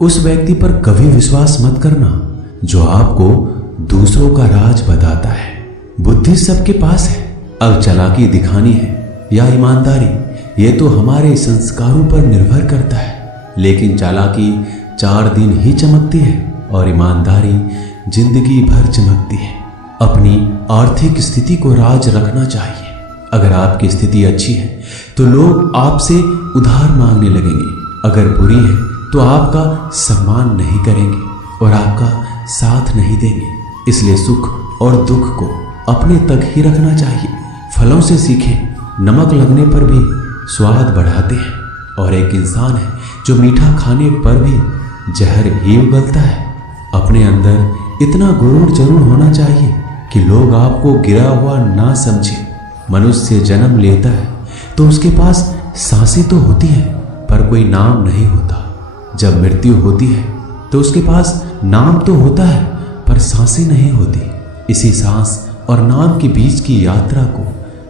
उस व्यक्ति पर कभी विश्वास मत करना जो आपको दूसरों का राज बताता है। बुद्धि सबके पास है, अब चालाकी दिखानी है या ईमानदारी ये तो हमारे संस्कारों पर निर्भर करता है। लेकिन चालाकी 4 दिन ही चमकती है और ईमानदारी जिंदगी भर चमकती है। अपनी आर्थिक स्थिति को राज रखना चाहिए। अगर आपकी स्थिति अच्छी है तो लोग आपसे उधार मांगने लगेंगे, अगर बुरी है तो आपका सम्मान नहीं करेंगे और आपका साथ नहीं देंगे। इसलिए सुख और दुख को अपने तक ही रखना चाहिए। फलों से सीखें, नमक लगने पर भी स्वाद बढ़ाते हैं, और एक इंसान है जो मीठा खाने पर भी जहर ही उगलता है। अपने अंदर इतना गुरूर जरूर होना चाहिए कि लोग आपको गिरा हुआ ना समझे। मनुष्य जन्म लेता है तो उसके पास सांसें तो होती हैं पर कोई नाम नहीं होता। जब मृत्यु होती है तो उसके पास नाम तो होता है पर सांसें नहीं होती। इसी सांस और नाम के बीच की यात्रा को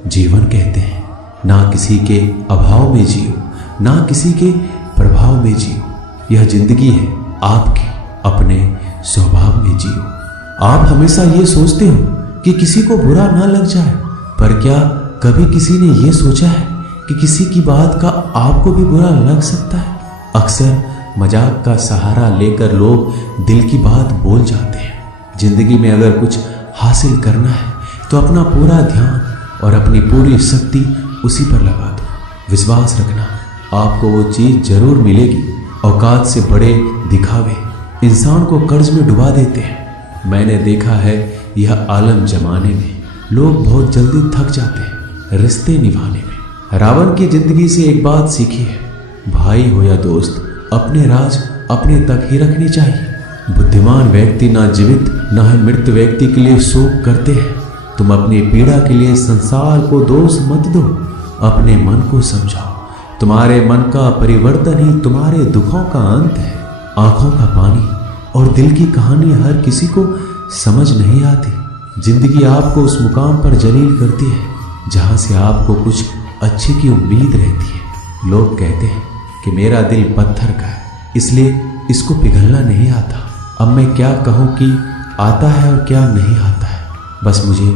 जीवन कहते हैं। ना किसी के अभाव में जियो, ना किसी के प्रभाव में जियो। यह जिंदगी है आपकी, अपने स्वभाव में जियो। आप हमेशा ये सोचते हो कि किसी को बुरा ना लग जाए, पर क्या कभी किसी ने यह सोचा है कि किसी की बात का आपको भी बुरा लग सकता है? अक्सर मजाक का सहारा लेकर लोग दिल की बात बोल जाते हैं। जिंदगी में अगर कुछ हासिल करना है तो अपना पूरा ध्यान और अपनी पूरी शक्ति उसी पर लगा दो। विश्वास रखना, आपको वो चीज जरूर मिलेगी। औकात से बड़े दिखावे इंसान को कर्ज में डुबा देते हैं। मैंने देखा है यह आलम जमाने में लोग बहुत जल्दी थक जाते हैं रिश्ते निभाने में। रावण की जिंदगी से एक बात सीखी है, भाई हो या दोस्त, अपने राज अपने तक ही रखनी चाहिए। बुद्धिमान व्यक्ति ना जीवित ना है मृत व्यक्ति के लिए शोक करते हैं। तुम अपनी पीड़ा के लिए संसार को दोष मत दो, अपने मन को समझाओ। तुम्हारे मन का परिवर्तन ही तुम्हारे दुखों का अंत है। आंखों का पानी और दिल की कहानी हर किसी को समझ नहीं आती। जिंदगी आपको उस मुकाम पर जलील करती है जहां से आपको कुछ अच्छे की उम्मीद रहती है। लोग कहते हैं कि मेरा दिल पत्थर का है, इसलिए इसको पिघलना नहीं आता। अब मैं क्या कहूँ कि आता है और क्या नहीं आता है, बस मुझे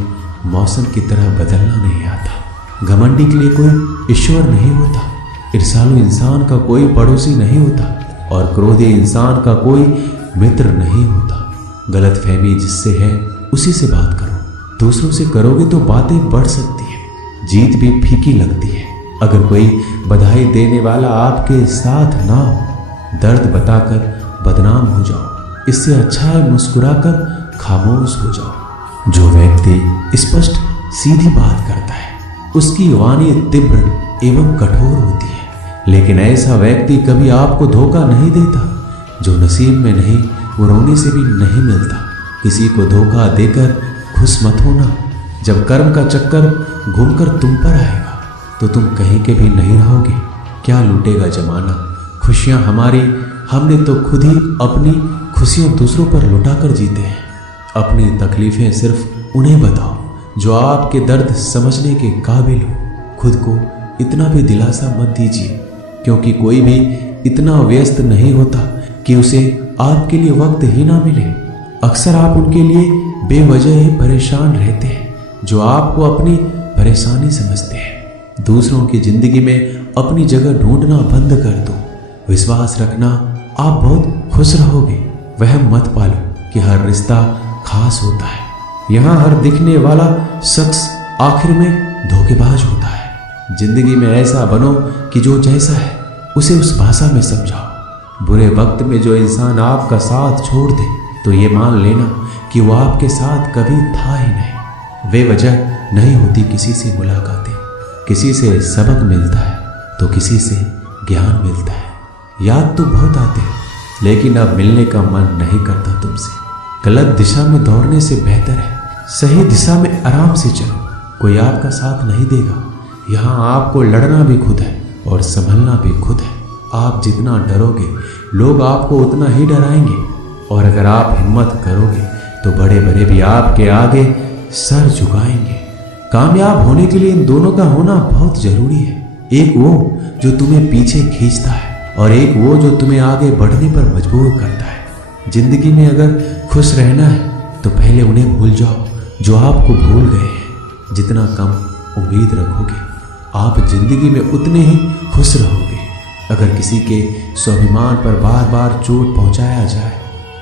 मौसम की तरह बदलना नहीं आता। घमंडी के लिए कोई ईश्वर नहीं होता, ईर्ष्यालु इंसान का कोई पड़ोसी नहीं होता, और क्रोधी इंसान का कोई मित्र नहीं होता। गलतफहमी जिससे है उसी से बात करो। दूसरों से करोगे तो बातें बढ़ सकती है, जीत भी फीकी लगती है। अगर कोई बधाई देने वाला आपके साथ ना हो, दर्द बताकर बदनाम हो जाओ। इससे अच्छा है मुस्कुराकर खामोश हो जाओ। जो व्यक्ति स्पष्ट सीधी बात करता है उसकी वाणी तीव्र एवं कठोर होती है, लेकिन ऐसा व्यक्ति कभी आपको धोखा नहीं देता। जो नसीब में नहीं वो रोने से भी नहीं मिलता। किसी को धोखा देकर खुश मत होना। जब कर्म का चक्कर घूमकर तुम पर आएगा तो तुम कहीं के भी नहीं रहोगे। क्या लूटेगा जमाना खुशियां हमारी, हमने तो खुद ही अपनी खुशियां दूसरों पर लुटाकर जीते हैं। अपनी तकलीफें सिर्फ उन्हें बताओ जो आपके दर्द समझने के काबिल हो। खुद को इतना भी दिलासा मत दीजिए, क्योंकि कोई भी इतना व्यस्त नहीं होता कि उसे आपके लिए वक्त ही ना मिले। अक्सर आप उनके लिए बेवजह ही परेशान रहते हैं जो आपको अपनी परेशानी समझते हैं। दूसरों की जिंदगी में अपनी जगह ढूंढना बंद कर दो। विश्वास रखना, आप बहुत खुश रहोगे। वहम मत पालो कि हर रिश्ता खास होता है। यहाँ हर दिखने वाला शख्स आखिर में धोखेबाज होता है। जिंदगी में ऐसा बनो कि जो जैसा है उसे उस भाषा में समझाओ। बुरे वक्त में जो इंसान आपका साथ छोड़ दे तो ये मान लेना कि वो आपके साथ कभी था ही नहीं। बेवजह नहीं होती किसी से मुलाकातें। किसी से सबक मिलता है तो किसी से ज्ञान मिलता है। याद तो बहुत आते हैं, लेकिन अब मिलने का मन नहीं करता तुमसे। गलत दिशा में दौड़ने से बेहतर है सही दिशा में आराम से चलो। कोई आपका साथ नहीं देगा। यहाँ आपको लड़ना भी खुद है और संभलना भी खुद है। आप जितना डरोगे लोग आपको उतना ही डराएंगे, और अगर आप हिम्मत करोगे तो बड़े बड़े भी आपके आगे सर झुकाएंगे। कामयाब होने के लिए इन दोनों का होना बहुत जरूरी है। एक वो जो तुम्हें पीछे खींचता है और एक वो जो तुम्हें आगे बढ़ने पर मजबूर करता है। जिंदगी में अगर खुश रहना है तो पहले उन्हें भूल जाओ जो आपको भूल गए हैं। जितना कम उम्मीद रखोगे आप जिंदगी में उतने ही खुश रहोगे। अगर किसी के स्वाभिमान पर बार बार चोट पहुंचाया जाए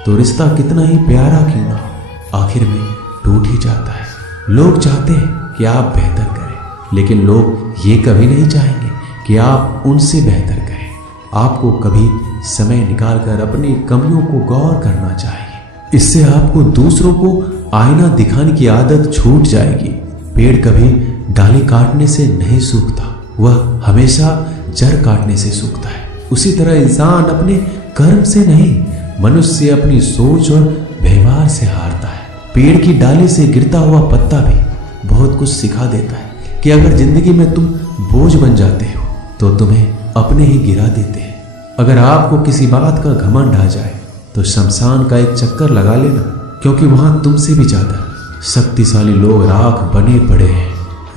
तो रिश्ता कितना ही प्यारा क्यों ना हो आखिर में टूट ही जाता है। लोग चाहते हैं कि आप बेहतर करें, लेकिन लोग ये कभी नहीं चाहेंगे कि आप उनसे बेहतर करें। आपको कभी समय निकालकर अपनी कमियों को गौर करना चाहिए। इससे आपको दूसरों को आईना दिखाने की आदत छूट जाएगी। पेड़ कभी डाली काटने से नहीं सूखता, वह हमेशा जड़ काटने से सूखता है। उसी तरह इंसान अपने कर्म से नहीं, मनुष्य अपनी सोच और व्यवहार से हारता है। पेड़ की डाली से गिरता हुआ पत्ता भी बहुत कुछ सिखा देता है कि अगर जिंदगी में तुम बोझ बन जाते हो तो तुम्हें अपने ही गिरा देते हैं। अगर आपको किसी बात का घमंड आ जाए तो शमशान का एक चक्कर लगा लेना, क्योंकि वहां तुमसे भी ज्यादा शक्तिशाली लोग राख बने पड़े हैं।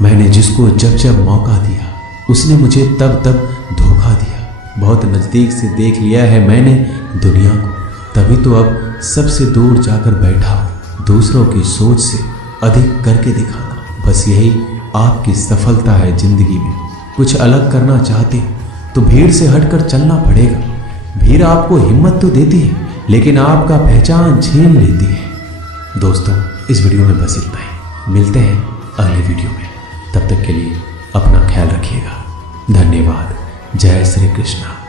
मैंने जिसको जब जब मौका दिया उसने मुझे तब तब धोखा दिया। बहुत नजदीक से देख लिया है मैंने दुनिया को, तभी तो अब सबसे दूर जाकर बैठा हूं। दूसरों की सोच से अधिक करके दिखाना, बस यही आपकी सफलता है जिंदगी में। कुछ अलग करना चाहते हो तो भीड़ से हटकर चलना पड़ेगा। भीड़ आपको हिम्मत तो देती है, लेकिन आपका पहचान छीन लेती है। दोस्तों, इस वीडियो में बस इतना ही। मिलते हैं अगले वीडियो में। तब तक के लिए अपना ख्याल रखिएगा। धन्यवाद। जय श्री कृष्ण।